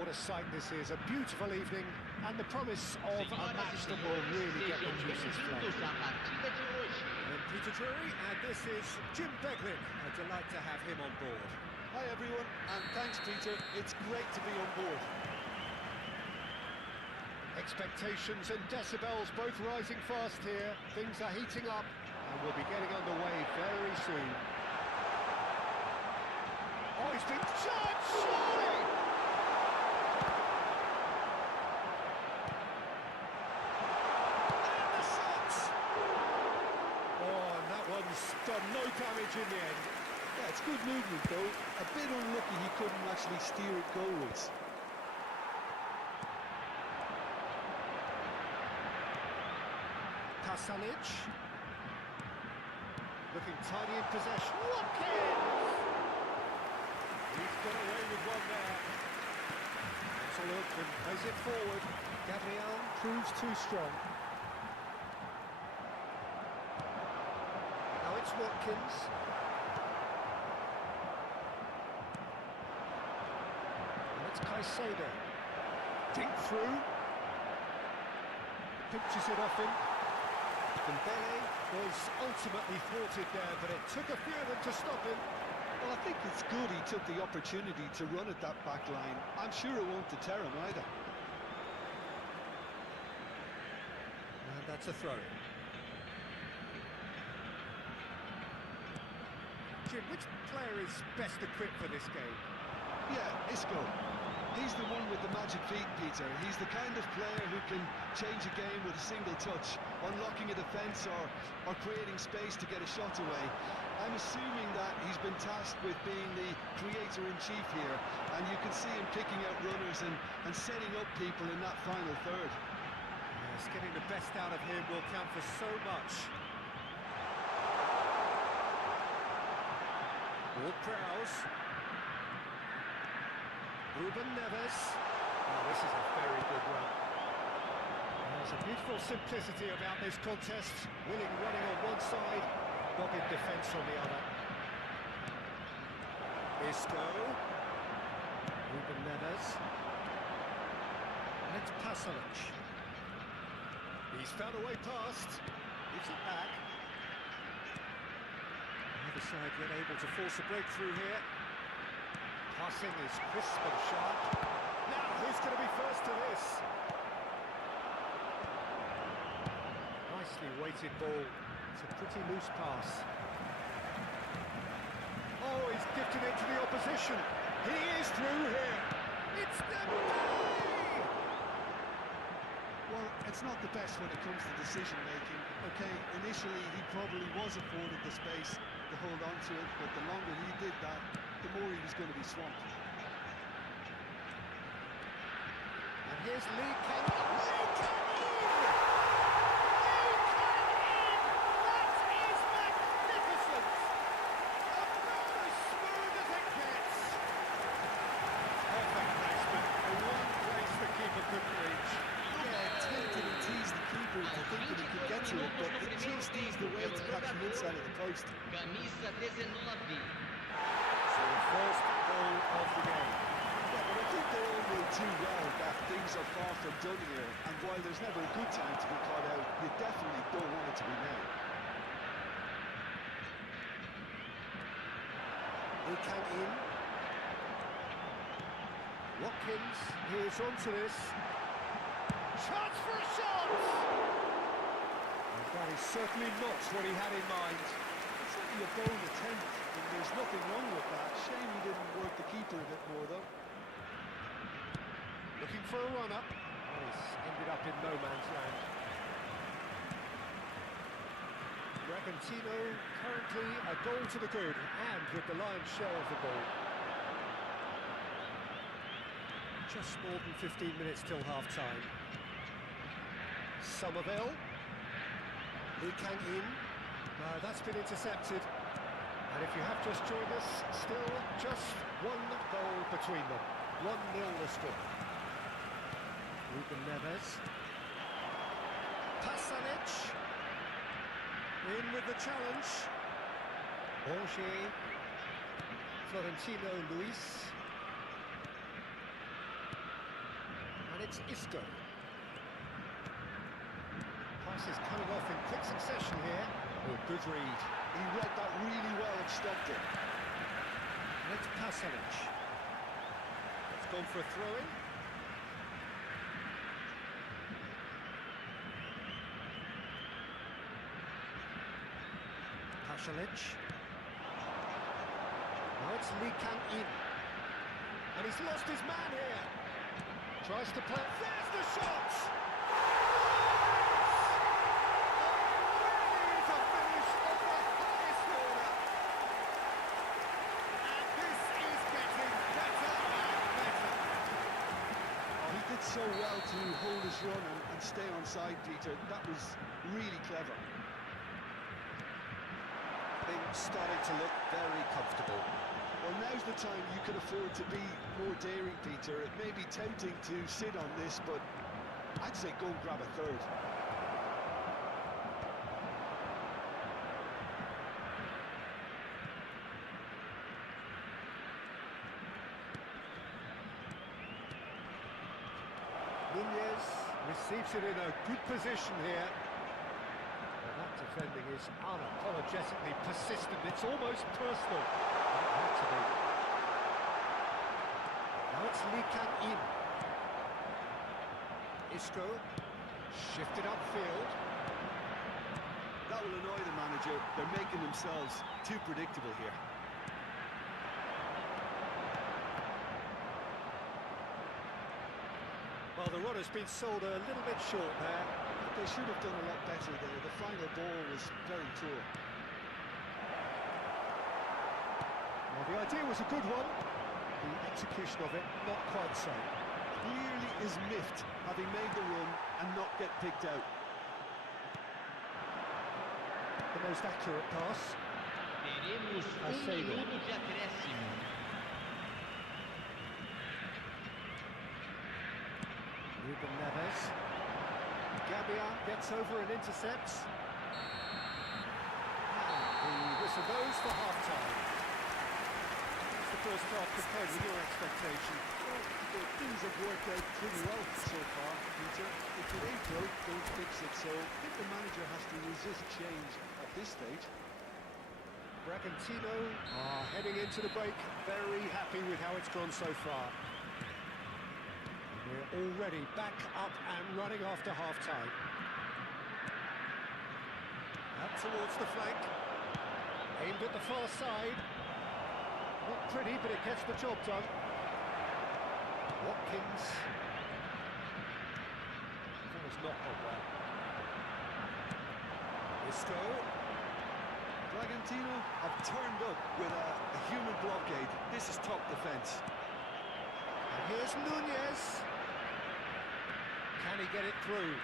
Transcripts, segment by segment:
what a sight this is, a beautiful evening, and the promise of a match that will really get the juices flowing. I'm Peter Drury, and this is Jim Beglin. A delight to have him on board. Hi everyone, and thanks Peter, it's great to be on board. Expectations and decibels both rising fast here, things are heating up, and we'll be getting underway very soon. Oh, he's been charged, surely! And the shot! Oh, and that one's done no damage in the end. Yeah, it's good movement though. A bit unlucky he couldn't actually steer it goalwards. Pasalic. Looking tiny in possession. Watkins! He's got away with one there. That's a look and plays it forward. Gabriel proves too strong. Now it's Watkins. And it's Caicedo. Dink through. Pinches it off him. Dembele was ultimately thwarted there, but it took a few of them to stop him. Well, I think it's good he took the opportunity to run at that back line. I'm sure it won't deter him either. And that's a throw. Jim, which player is best equipped for this game? Yeah, Isco. He's the one with the magic feet, Peter. He's the kind of player who can change a game with a single touch, unlocking a defence or creating space to get a shot away. I'm assuming that he's been tasked with being the creator-in-chief here, and you can see him picking out runners and setting up people in that final third. Yes, getting the best out of him will count for so much. Ward-Prowse. Ruben Neves. Oh, this is a very good run. There's a beautiful simplicity about this contest. Willing running on one side, dogged defence on the other. Isco. Ruben Neves. And it's Pasalic. He's found a way past. Gives it back. Either side yet able to force a breakthrough here. Passing is crisp and sharp. Now, who's going to be first to this? Nicely weighted ball. It's a pretty loose pass. Oh, he's gifted it to the opposition. He is through here. It's Dembele! Well, it's not the best when it comes to decision-making. Okay, initially he probably was afforded the space to hold on to it, but the longer he did that, the more he was going to be swamped. And here's Lee Kang. Lee Kang in! That is magnificent! About as smooth as it gets. Perfect placement. The one place the keeper couldn't reach. Yeah, tempted and teased the keeper into thinking he could get to it, but it just eased the way to catch the inside of the post. Camisa 19. So the first goal of the game. Yeah, but I think they all know too well that things are far from done here, and while there's never a good time to be caught out, you definitely don't want it to be now. Lee Kang in. Watkins, here's onto this. Chance for a shot! And that is certainly not what he had in mind. It's certainly a bold attempt, and there's nothing wrong with that. Shame he didn't work the keeper a bit more, though. Looking for a run-up. Oh, he's ended up in no man's land. Bragantino currently a goal to the good, and with the lion's share of the ball. Just more than 15 minutes till half-time. Somerville. Lee Kang in. That's been intercepted. And if you have just joined us, still just one goal between them. 1-0 the score. Ruben Neves. Pasalic. In with the challenge. Angers. Florentino Luis. it's Isco. Passes coming off in quick succession here. Oh, good read. He read that really well and stopped it. And it's Pasalic. It's gone for a throw-in. Pasalic. Now it's Lee Kang-in. And he's lost his man here. Tries to play. There's the shot! So well to hold his run and stay on side, Peter. That was really clever. Things starting to look very comfortable. Well, now's the time you can afford to be more daring, Peter. It may be tempting to sit on this, but I'd say go and grab a third. Nunez receives it in a good position here. Well, that defending is unapologetically persistent. It's almost personal. It had to be. Now it's Lee Kang-in. Isco shifted upfield. That will annoy the manager. They're making themselves too predictable here. Well, the run has been sold a little bit short there. They should have done a lot better there. The final ball was very poor. Well, the idea was a good one. The execution of it, not quite so. Clearly is miffed, having made the run and not get picked out. The most accurate pass. Teremos minuto de acréscimo. Ruben Neves. Gabia gets over and intercepts. And the whistle goes for half-time. That's the first half compared with your expectation. Well, things have worked out pretty well so far, Peter. If it ain't broke, don't fix it. So I think the manager has to resist change at this stage. Bragantino are heading into the break, very happy with how it's gone so far. We're already back up and running after half-time. Up towards the flank. Aimed at the far side. Not pretty, but it gets the job done. Watkins. That was not gone well. Isco. Bragantino have turned up with a human blockade. This is top defence. And here's Nunez. Can he get it through?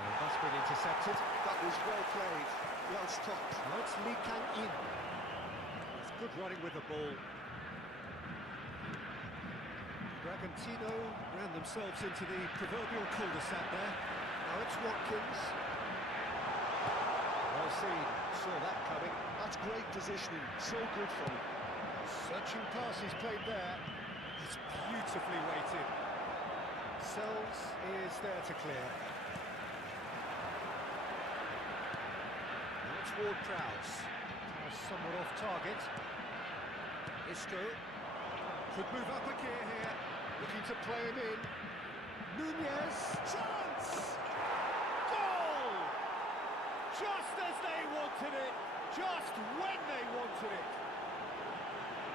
Oh, that's been intercepted. That was well played, well stopped. Now it's Lee Kang-in. It's good running with the ball. Bragantino ran themselves into the proverbial cul-de-sac there. Now it's Watkins. Well seen, saw that coming. That's great positioning, so good from him. Searching pass he's played there. It's beautifully weighted. Sells is there to clear. Now it's Ward-Prowse. Somewhat off target. Isco could move up a gear here. Looking to play him in. Nunez. Chance! Goal! Just as they wanted it. Just when they wanted it.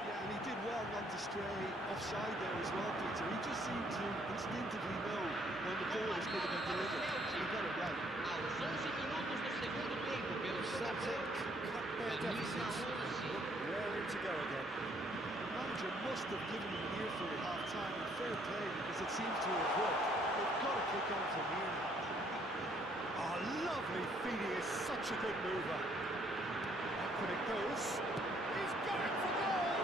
Yeah, and he did well not to stray offside there as well, Peter. He just seemed to instinctively know when the ball is going to be delivered. He got it right. Aos 11 minutos do segundo tempo, pelo Celtic cut their deficits. Raring to go again. The manager must have given him an earful at half-time, and fair play, because it seems to have worked. They've got to kick on from here now. Oh, lovely feed. He is such a good mover. Back when it goes. He's going for goal!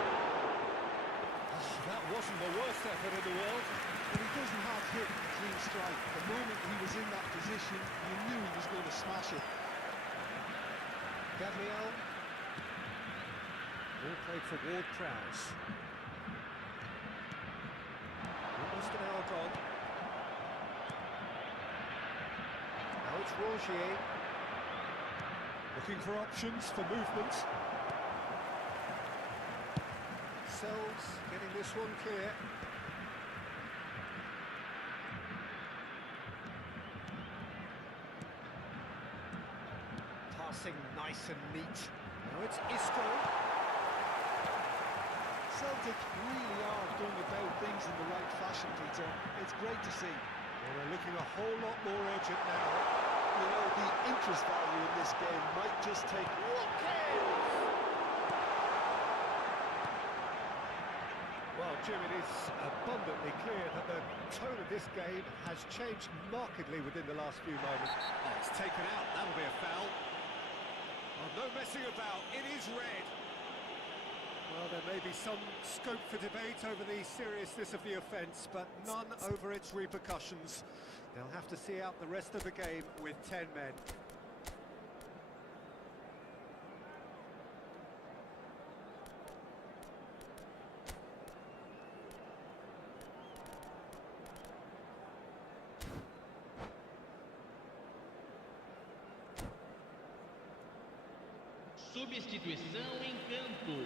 Oh, that wasn't the worst effort in the world. But he doesn't have hit a clean strike. The moment he was in that position, you knew he was going to smash it. Gabriel. All played for Ward-Prowse. shot on. Now it's Rongier. Looking for options for movement. Sells getting this one clear. Passing nice and neat. Now it's Isco. Celtic really are going about things in the right fashion, Peter. It's great to see. Well, they're looking a whole lot more urgent now. You know, the interest value in this game might just take... Well, Jim, it is abundantly clear that the tone of this game has changed markedly within the last few moments. Oh, it's taken out. That'll be a foul. Oh, no messing about. It is red. Well, there may be some scope for debate over the seriousness of the offence, but none over its repercussions. They'll have to see out the rest of the game with 10 men. Substituição em campo.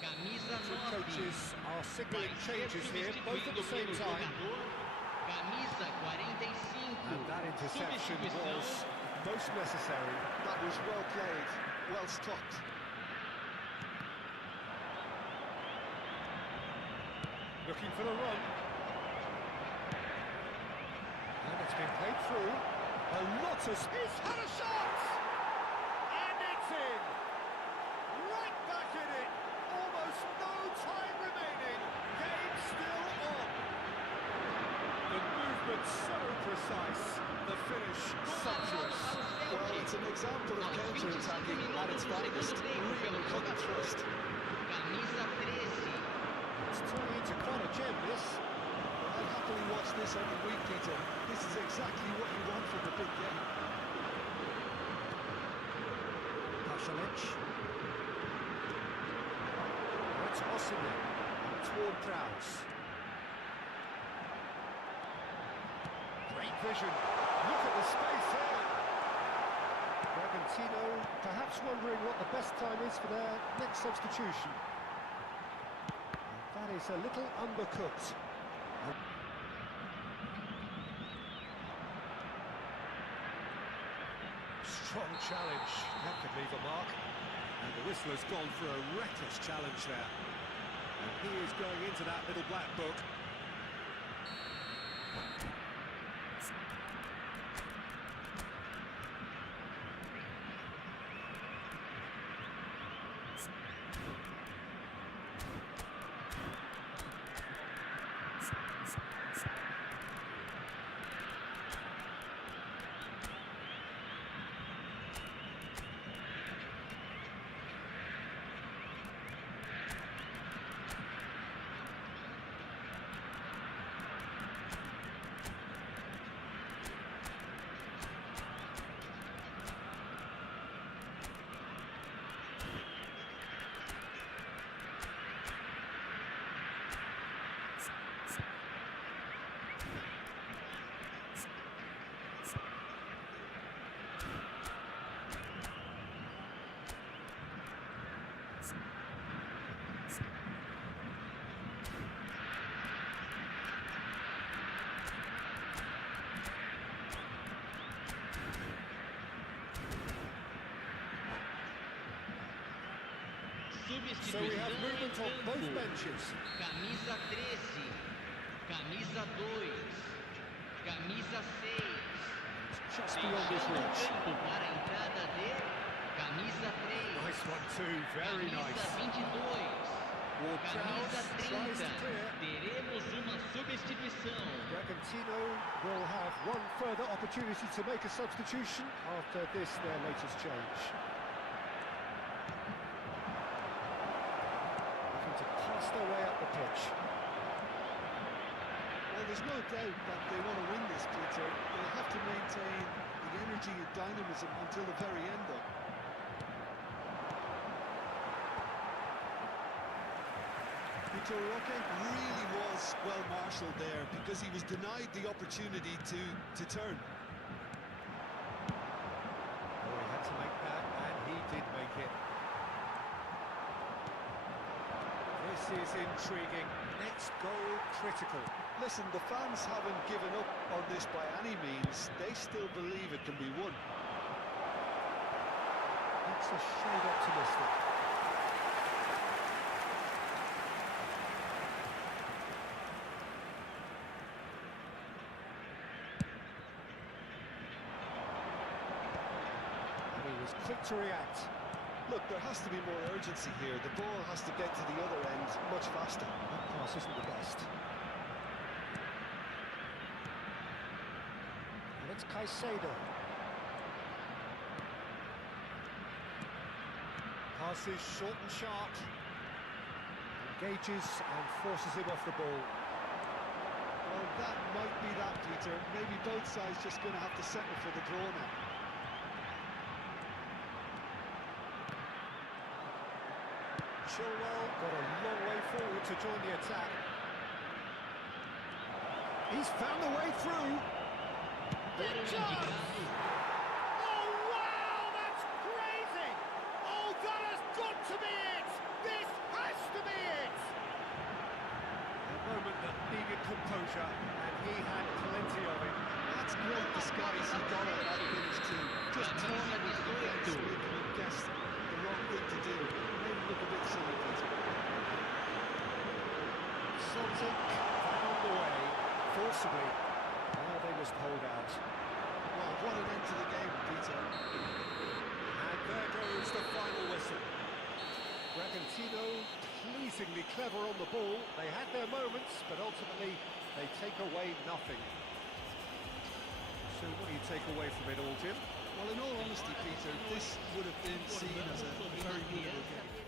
Camisa 9. Coaches are signalling Vai ser changes here, both at the substituído same pelo time. jogador. Camisa 45. And that interception Substituição. was most necessary. That was well played, well stopped. Looking for the run. And it's been played through. A lot of... He's had a shot! And it's in! Right back in it! Almost no time remaining. Game still on. The movement so precise. The finish sumptuous. Well, it's an example of counter-attacking at its finest. Really couldn't trust. Camisa 13. It's turning into quite a gem, this. I'd happily watch this every week, Peter. This is exactly what you want from the big game. Pasalic. Now it's Osimhen. It's Ward-Prowse. Great vision. Look at the space here. Bragantino perhaps wondering what the best time is for their next substitution. And that is a little undercooked. Strong challenge. That could leave a mark. And the whistler's gone for a reckless challenge there. And he is going into that little black book. So we have movement on both benches. Camisa 13. Camisa 2. Camisa 6. Just beyond his reach. Campo para a entrada de camisa 3. Nice one too, very nice. Camisa 22. Camisa Ward-Prowse tries 30. to clear. Teremos uma substituição. Bragantino will have one further opportunity to make a substitution after this, their latest change. Looking to pass their way up the pitch. Well, there's no doubt that they want to win this, Peter. They have to maintain the energy and dynamism until the very end, though. Vitor Roque really was well marshalled there because he was denied the opportunity to turn. Oh, he had to make that, and he did make it. This is intriguing. Next goal critical. Listen, the fans haven't given up on this by any means. They still believe it can be won. That's a shade optimistic. And he was quick to react. Look, there has to be more urgency here. The ball has to get to the other end much faster. That pass isn't the best. And it's Caicedo. Pass is short and sharp. Engages and forces him off the ball. Well, that might be that, Peter. Maybe both sides just going to have to settle for the draw now. Chilwell got a long way forward to join the attack. He's found the way through. Zero indicado. Oh, wow, that's crazy! Oh, that has got to be it! This has to be it! A moment that needed composure, and he had plenty of it. That's great disguise he got at that finish too. Just toying with the defence, making him guess the wrong thing to do. Made him look a bit silly, Peter. Celtic back on the way, forcibly. Now they must hold out. Well, what an end to the game, Peter. And there goes the final whistle. Bragantino pleasingly clever on the ball. They had their moments, but ultimately they take away nothing. So what do you take away from it all, Jim? Well, in all honesty, Peter, this would have been seen as a very winnable game.